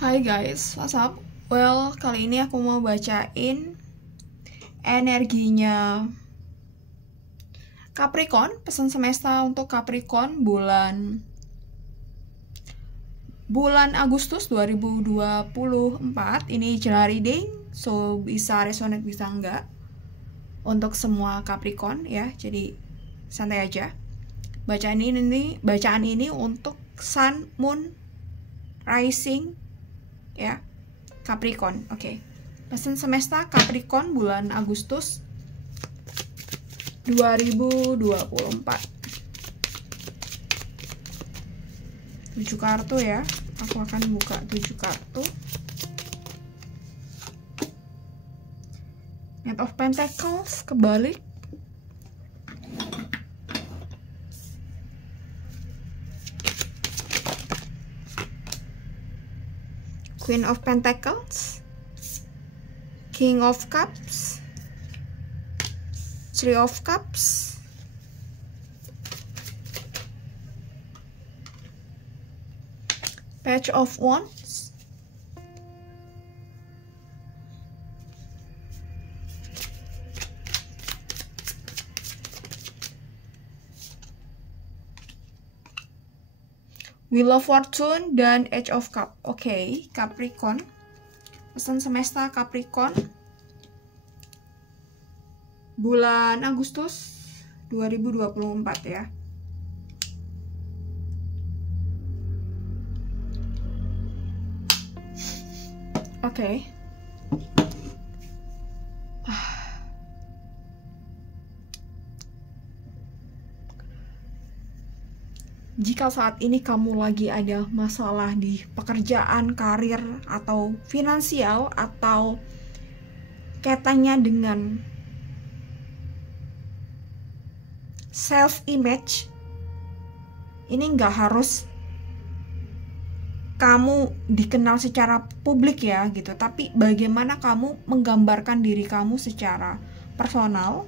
Hai guys, what's up? Well, kali ini aku mau bacain energinya Capricorn, pesan semesta untuk Capricorn bulan Agustus 2024. Ini general reading, so bisa resonate bisa enggak untuk semua Capricorn ya. Jadi santai aja. Bacaan ini untuk Sun, Moon, Rising ya, Capricorn. Oke. Pesan semesta Capricorn bulan Agustus 2024. 7 kartu ya. Aku akan buka 7 kartu. Knight of Pentacles kebalik. Queen of Pentacles, King of Cups, Three of Cups, Page of Wands, Wheel of Fortune, dan Edge of Cup. Oke, Capricorn. Pesan semesta Capricorn bulan Agustus 2024 ya. Oke. Jika saat ini kamu lagi ada masalah di pekerjaan, karir, atau finansial, atau kaitannya dengan self-image, ini nggak harus kamu dikenal secara publik ya gitu, tapi bagaimana kamu menggambarkan diri kamu secara personal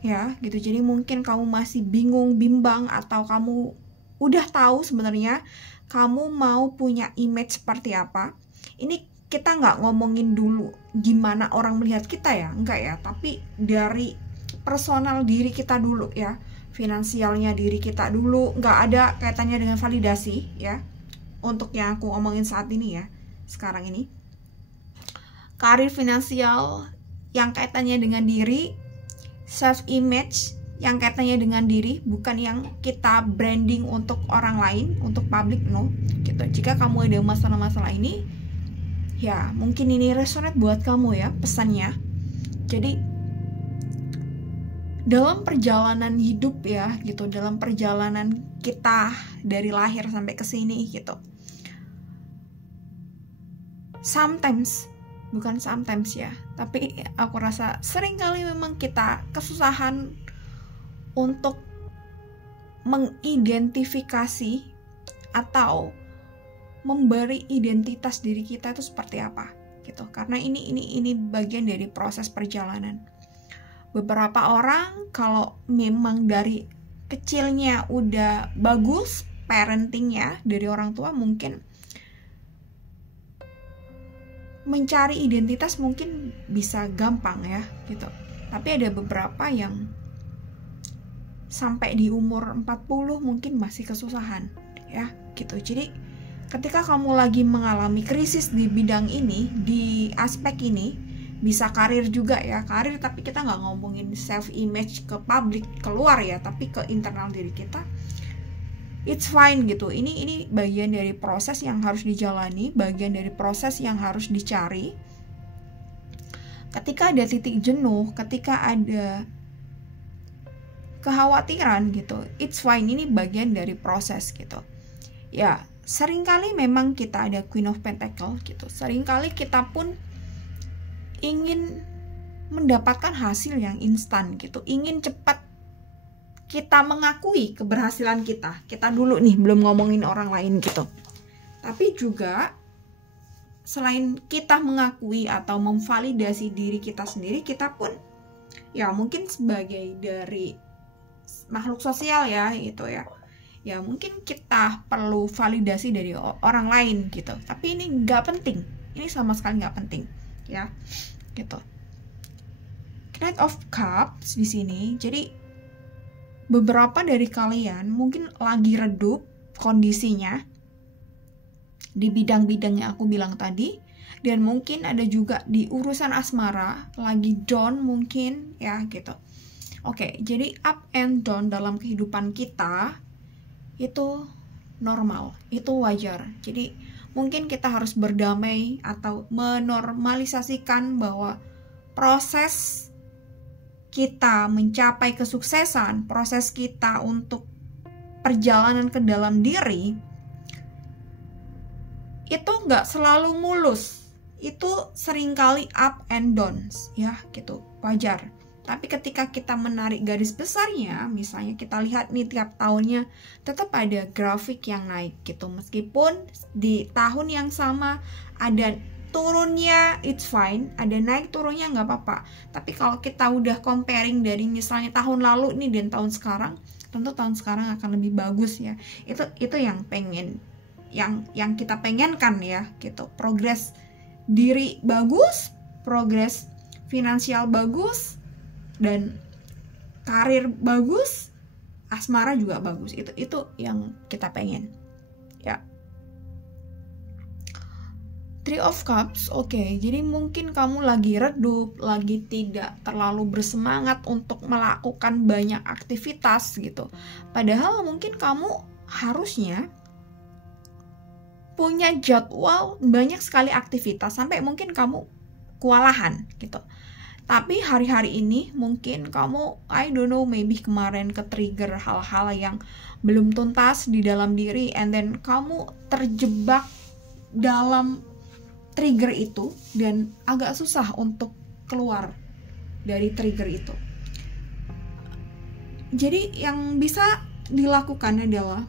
ya gitu. Jadi mungkin kamu masih bingung, bimbang, atau kamu udah tahu sebenarnya kamu mau punya image seperti apa. Ini kita nggak ngomongin dulu gimana orang melihat kita ya, enggak ya, tapi dari personal diri kita dulu ya, finansialnya diri kita dulu, nggak ada kaitannya dengan validasi ya. Untuk yang aku omongin saat ini ya, sekarang ini karir, finansial yang kaitannya dengan diri, self image yang kaitannya dengan diri, bukan yang kita branding untuk orang lain, untuk publik, no gitu. Jika kamu ada masalah-masalah ini ya, mungkin ini resonate buat kamu ya pesannya. Jadi dalam perjalanan hidup ya gitu, dalam perjalanan kita dari lahir sampai ke sini gitu, bukan sometimes ya, tapi aku rasa sering kali memang kita kesusahan untuk mengidentifikasi atau memberi identitas diri kita itu seperti apa gitu. Karena ini bagian dari proses perjalanan. Beberapa orang kalau memang dari kecilnya udah bagus parentingnya dari orang tua, mungkin mencari identitas mungkin bisa gampang ya gitu. Tapi ada beberapa yang sampai di umur 40 mungkin masih kesusahan ya gitu. Jadi ketika kamu lagi mengalami krisis di bidang ini, di aspek ini, bisa karir juga ya, karir, tapi kita nggak ngomongin self image ke publik keluar ya, tapi ke internal diri kita, it's fine gitu. Ini bagian dari proses yang harus dijalani, bagian dari proses yang harus dicari. Ketika ada titik jenuh, ketika ada kekhawatiran gitu, it's fine, ini bagian dari proses gitu ya. Seringkali memang kita ada Queen of Pentacles gitu, seringkali kita pun ingin mendapatkan hasil yang instan gitu, ingin cepat kita mengakui keberhasilan kita dulu nih, belum ngomongin orang lain gitu. Tapi juga selain kita mengakui atau memvalidasi diri kita sendiri, kita pun ya mungkin sebagai dari makhluk sosial ya gitu ya, ya mungkin kita perlu validasi dari orang lain gitu. Tapi ini nggak penting, ini sama sekali nggak penting ya gitu. Knight of Cups di sini, jadi beberapa dari kalian mungkin lagi redup kondisinya di bidang-bidang yang aku bilang tadi, dan mungkin ada juga di urusan asmara lagi down mungkin ya gitu. Oke, jadi up and down dalam kehidupan kita itu normal, itu wajar. Jadi mungkin kita harus berdamai atau menormalisasikan bahwa proses kita mencapai kesuksesan, proses kita untuk perjalanan ke dalam diri itu nggak selalu mulus, itu seringkali up and downs ya gitu, wajar. Tapi ketika kita menarik garis besarnya, misalnya kita lihat nih tiap tahunnya tetap ada grafik yang naik gitu, meskipun di tahun yang sama ada turunnya, it's fine, ada naik turunnya nggak apa-apa. Tapi kalau kita udah comparing dari misalnya tahun lalu nih dan tahun sekarang, tentu tahun sekarang akan lebih bagus ya. Itu yang pengen, yang kita pengenkan ya gitu. Progres diri bagus, progres finansial bagus, dan karir bagus, asmara juga bagus. Itu yang kita pengen ya. Three of Cups, oke. Jadi mungkin kamu lagi redup, lagi tidak terlalu bersemangat untuk melakukan banyak aktivitas gitu. Padahal mungkin kamu harusnya punya jadwal banyak sekali aktivitas sampai mungkin kamu kewalahan gitu. Tapi hari-hari ini mungkin kamu, I don't know, maybe kemarin ke-trigger hal-hal yang belum tuntas di dalam diri, and then kamu terjebak dalam trigger itu dan agak susah untuk keluar dari trigger itu. Jadi yang bisa dilakukan adalah,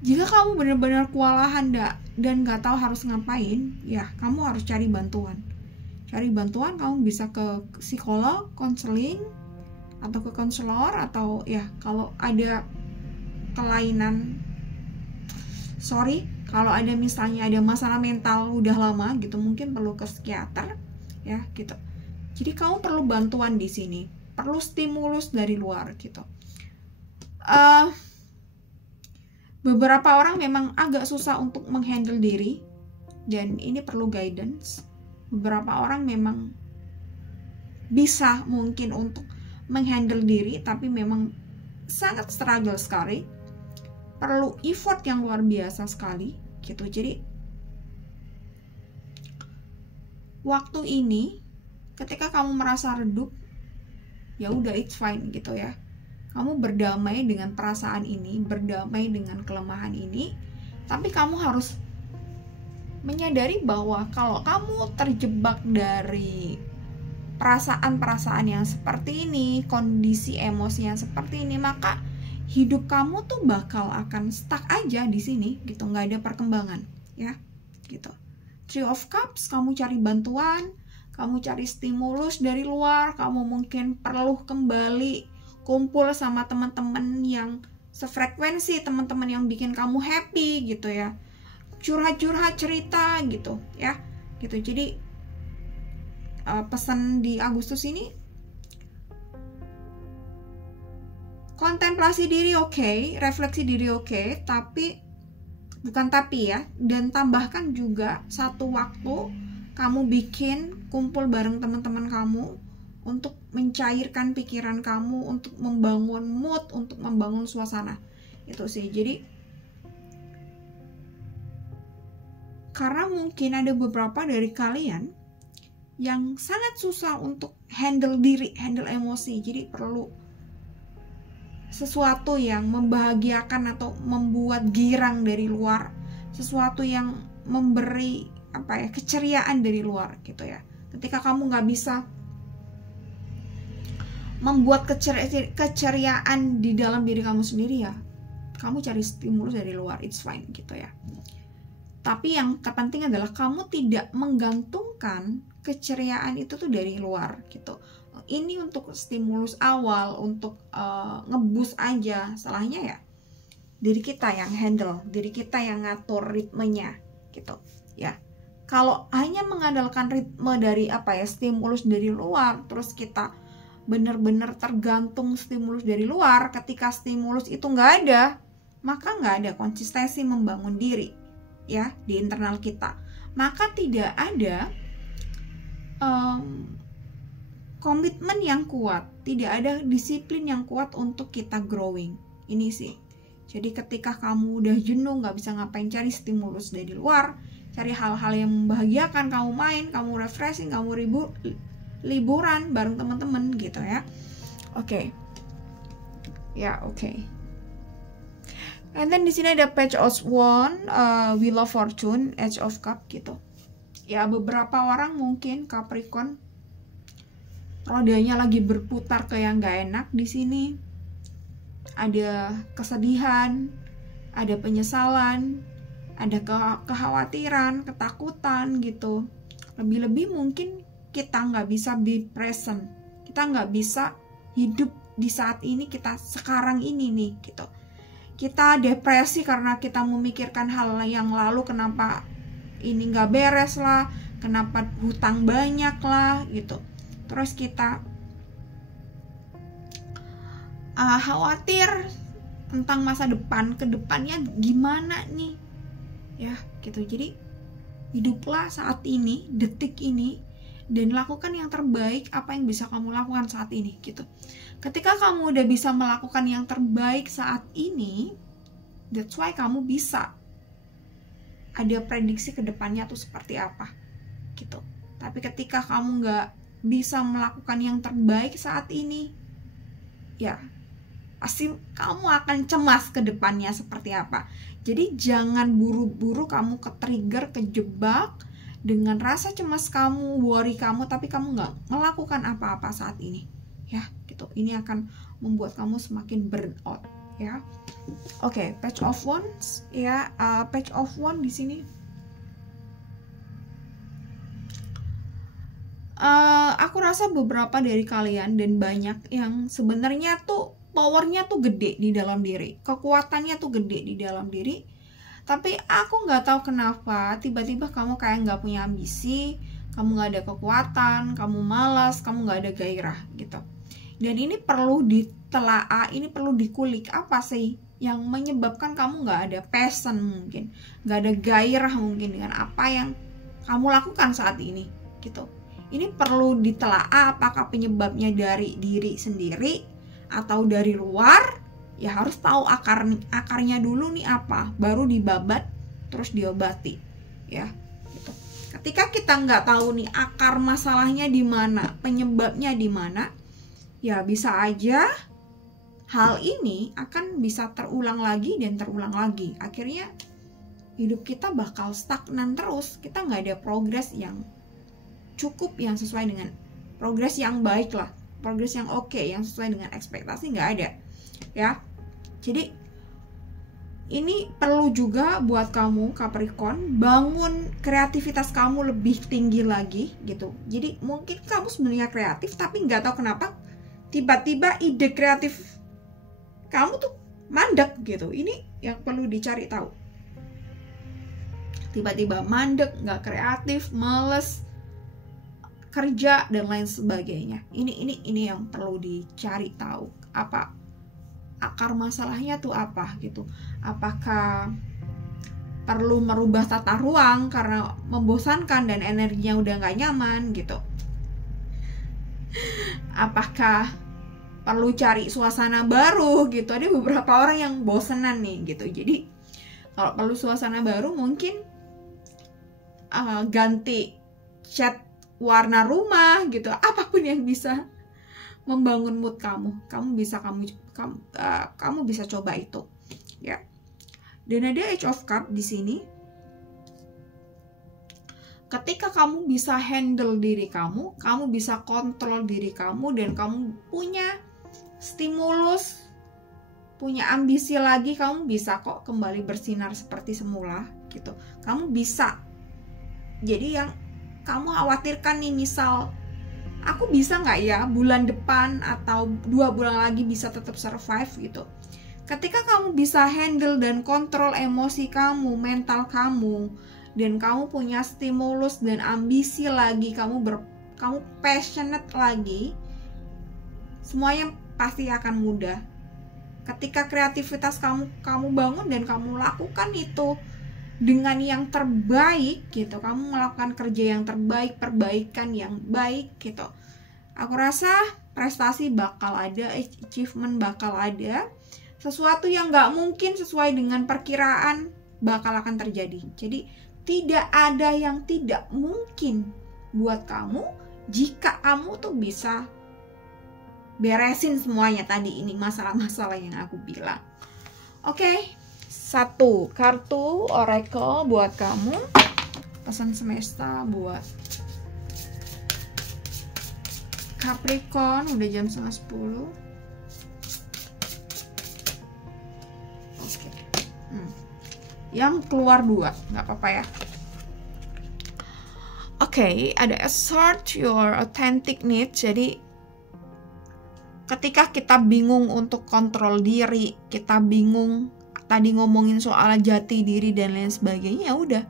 jika kamu benar-benar kewalahan dan gak tahu harus ngapain, ya kamu harus cari bantuan. Cari bantuan, kamu bisa ke psikolog, konseling, atau ke konselor, atau ya kalau ada kelainan, kalau ada misalnya ada masalah mental udah lama gitu, mungkin perlu ke psikiater ya gitu. Jadi kamu perlu bantuan di sini, perlu stimulus dari luar gitu. Beberapa orang memang agak susah untuk menghandle diri dan ini perlu guidance. Beberapa orang memang bisa mungkin untuk menghandle diri, tapi memang sangat struggle sekali, perlu effort yang luar biasa sekali gitu. Jadi waktu ini ketika kamu merasa redup, ya udah, it's fine gitu ya. Kamu berdamai dengan perasaan ini, berdamai dengan kelemahan ini, tapi kamu harus menyadari bahwa kalau kamu terjebak dari perasaan-perasaan yang seperti ini, kondisi emosi yang seperti ini, maka hidup kamu tuh bakal akan stuck aja di sini gitu, nggak ada perkembangan ya gitu. Three of Cups, kamu cari bantuan, kamu cari stimulus dari luar, kamu mungkin perlu kembali kumpul sama teman-teman yang sefrekuensi, teman-teman yang bikin kamu happy gitu ya, curhat-curhat cerita gitu ya gitu. Jadi pesan di Agustus ini, kontemplasi diri oke, refleksi diri oke, tapi bukan tapi ya, dan tambahkan juga satu waktu kamu bikin kumpul bareng teman-teman kamu untuk mencairkan pikiran kamu, untuk membangun mood, untuk membangun suasana. Itu sih. Jadi karena mungkin ada beberapa dari kalian yang sangat susah untuk handle diri, handle emosi. Jadi perlu sesuatu yang membahagiakan atau membuat girang dari luar, sesuatu yang memberi keceriaan dari luar gitu ya. Ketika kamu nggak bisa membuat keceriaan di dalam diri kamu sendiri, ya kamu cari stimulus dari luar, it's fine gitu ya. Tapi yang terpenting adalah kamu tidak menggantungkan keceriaan itu tuh dari luar gitu. Ini untuk stimulus awal, untuk ngeboost aja. Salahnya ya diri kita yang handle, diri kita yang ngatur ritmenya gitu ya. Kalau hanya mengandalkan ritme dari stimulus dari luar, terus kita benar-benar tergantung stimulus dari luar, ketika stimulus itu nggak ada, maka nggak ada konsistensi membangun diri ya di internal kita, maka tidak ada komitmen yang kuat, tidak ada disiplin yang kuat untuk kita growing. Ini sih. Jadi ketika kamu udah jenuh, nggak bisa ngapain, cari stimulus dari luar, cari hal-hal yang membahagiakan, kamu main, kamu refreshing, kamu liburan bareng teman-teman gitu ya. Oke. Ya, oke. And then di sini ada Page of Wands, Wheel of Fortune, Edge of Cup gitu. Ya, beberapa orang mungkin Capricorn rodanya lagi berputar ke yang gak enak di sini. Ada kesedihan, ada penyesalan, ada kekhawatiran, ketakutan gitu. Lebih-lebih mungkin kita nggak bisa be present, kita nggak bisa hidup di saat ini, kita sekarang ini nih gitu. Kita depresi karena kita memikirkan hal yang lalu, kenapa ini nggak beres lah, kenapa hutang banyak lah gitu. Terus kita khawatir tentang masa depan, ke depannya gimana nih ya gitu. Jadi hiduplah saat ini, detik ini, dan lakukan yang terbaik apa yang bisa kamu lakukan saat ini gitu. Ketika kamu udah bisa melakukan yang terbaik saat ini, that's why kamu bisa ada prediksi ke depannya tuh seperti apa gitu. Tapi ketika kamu nggak bisa melakukan yang terbaik saat ini, ya pasti kamu akan cemas ke depannya seperti apa. Jadi jangan buru-buru kamu ke-trigger, kejebak dengan rasa cemas kamu, worry kamu, tapi kamu nggak melakukan apa-apa saat ini ya gitu. Ini akan membuat kamu semakin burn out ya. Oke, Page of Wands ya. Page of Wands di sini aku rasa beberapa dari kalian dan banyak yang sebenarnya tuh powernya tuh gede di dalam diri, kekuatannya tuh gede di dalam diri, tapi aku nggak tahu kenapa tiba-tiba kamu kayak nggak punya ambisi, kamu nggak ada kekuatan, kamu malas, kamu nggak ada gairah gitu. Dan ini perlu ditelaah, ini perlu dikulik, apa sih yang menyebabkan kamu nggak ada passion mungkin, nggak ada gairah mungkin dengan apa yang kamu lakukan saat ini gitu. Ini perlu ditelaah, apakah penyebabnya dari diri sendiri atau dari luar. Ya harus tahu akarnya dulu nih apa, baru dibabat terus diobati ya gitu. Ketika kita nggak tahu nih akar masalahnya di mana, penyebabnya di mana, ya bisa aja hal ini akan bisa terulang lagi dan terulang lagi. Akhirnya hidup kita bakal stagnan terus, kita nggak ada progres yang cukup, yang sesuai dengan progres yang baik lah, progres yang oke, yang sesuai dengan ekspektasi, nggak ada ya. Jadi ini perlu juga buat kamu Capricorn, bangun kreativitas kamu lebih tinggi lagi gitu. Jadi mungkin kamu sebenarnya kreatif tapi nggak tahu kenapa tiba-tiba ide kreatif kamu tuh mandek gitu. Ini yang perlu dicari tahu. Tiba-tiba mandek, nggak kreatif, males kerja dan lain sebagainya. Ini yang perlu dicari tahu. Apa akar masalahnya tuh apa gitu. Apakah perlu merubah tata ruang karena membosankan dan energinya udah nggak nyaman gitu. Apakah perlu cari suasana baru gitu. Ada beberapa orang yang bosenan nih gitu. Jadi kalau perlu suasana baru mungkin ganti cat warna rumah gitu. Apapun yang bisa membangun mood kamu bisa coba itu ya. Dan ada Age of Cup di sini. Ketika kamu bisa handle diri kamu bisa kontrol diri kamu, dan kamu punya stimulus, punya ambisi lagi, kamu bisa kok kembali bersinar seperti semula gitu. Kamu bisa. Jadi yang kamu khawatirkan nih, misal aku bisa nggak ya bulan depan atau 2 bulan lagi bisa tetap survive gitu. Ketika kamu bisa handle dan kontrol emosi kamu, mental kamu, dan kamu punya stimulus dan ambisi lagi, kamu passionate lagi, semuanya pasti akan mudah. Ketika kreativitas kamu bangun dan kamu lakukan itu dengan yang terbaik gitu, kamu melakukan kerja yang terbaik, perbaikan yang baik gitu, aku rasa prestasi bakal ada, achievement bakal ada. Sesuatu yang gak mungkin sesuai dengan perkiraan bakal akan terjadi. Jadi tidak ada yang tidak mungkin buat kamu jika kamu tuh bisa beresin semuanya tadi ini, masalah-masalah yang aku bilang. Oke, 1 kartu oracle buat kamu, pesan semesta buat Capricorn. Udah jam 9:30. Yang keluar 2, nggak apa-apa ya. Oke, ada assert your authentic needs. Jadi ketika kita bingung untuk kontrol diri, kita bingung tadi ngomongin soal jati diri dan lain sebagainya, ya udah,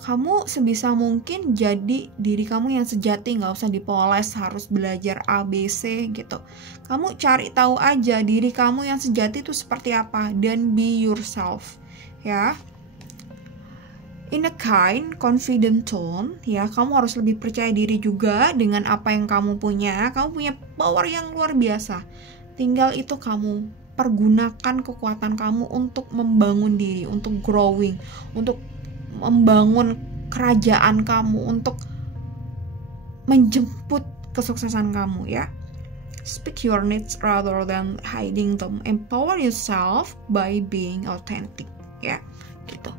kamu sebisa mungkin jadi diri kamu yang sejati, nggak usah dipoles harus belajar ABC gitu. Kamu cari tahu aja diri kamu yang sejati itu seperti apa, dan be yourself ya. In a kind, confident tone, ya, kamu harus lebih percaya diri juga dengan apa yang kamu punya. Kamu punya power yang luar biasa. Tinggal itu kamu pergunakan kekuatan kamu untuk membangun diri, untuk growing, untuk membangun kerajaan kamu, untuk menjemput kesuksesan kamu ya. Speak your needs rather than hiding them. Empower yourself by being authentic ya, gitu.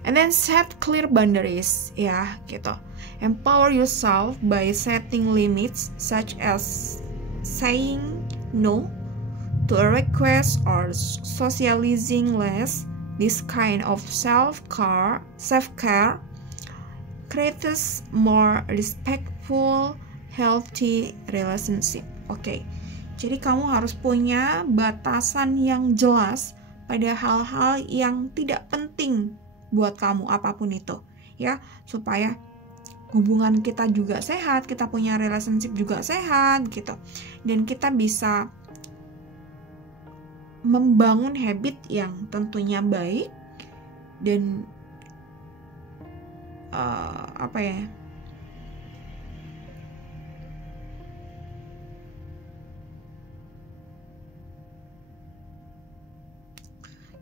And then set clear boundaries ya, gitu. Empower yourself by setting limits such as saying no to a request or socializing less. This kind of self-care creates more respectful, healthy relationship. Oke. Jadi kamu harus punya batasan yang jelas pada hal-hal yang tidak penting buat kamu, apapun itu ya, supaya hubungan kita juga sehat, kita punya relationship juga sehat gitu, dan kita bisa membangun habit yang tentunya baik dan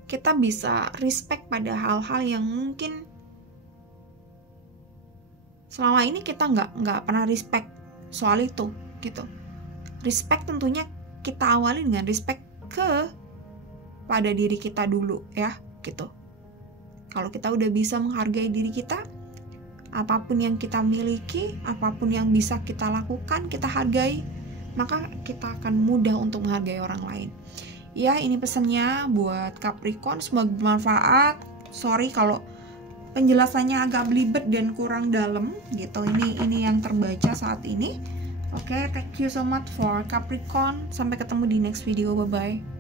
kita bisa respect pada hal-hal yang mungkin selama ini kita nggak pernah respect soal itu gitu. Respect tentunya kita awali dengan respect pada diri kita dulu ya, gitu. Kalau kita udah bisa menghargai diri kita, apapun yang kita miliki, apapun yang bisa kita lakukan, kita hargai, maka kita akan mudah untuk menghargai orang lain. Ya, ini pesannya buat Capricorn, semoga bermanfaat. Sorry kalau penjelasannya agak belibet dan kurang dalam gitu. Ini yang terbaca saat ini. Oke, thank you so much for Capricorn. Sampai ketemu di next video. Bye bye.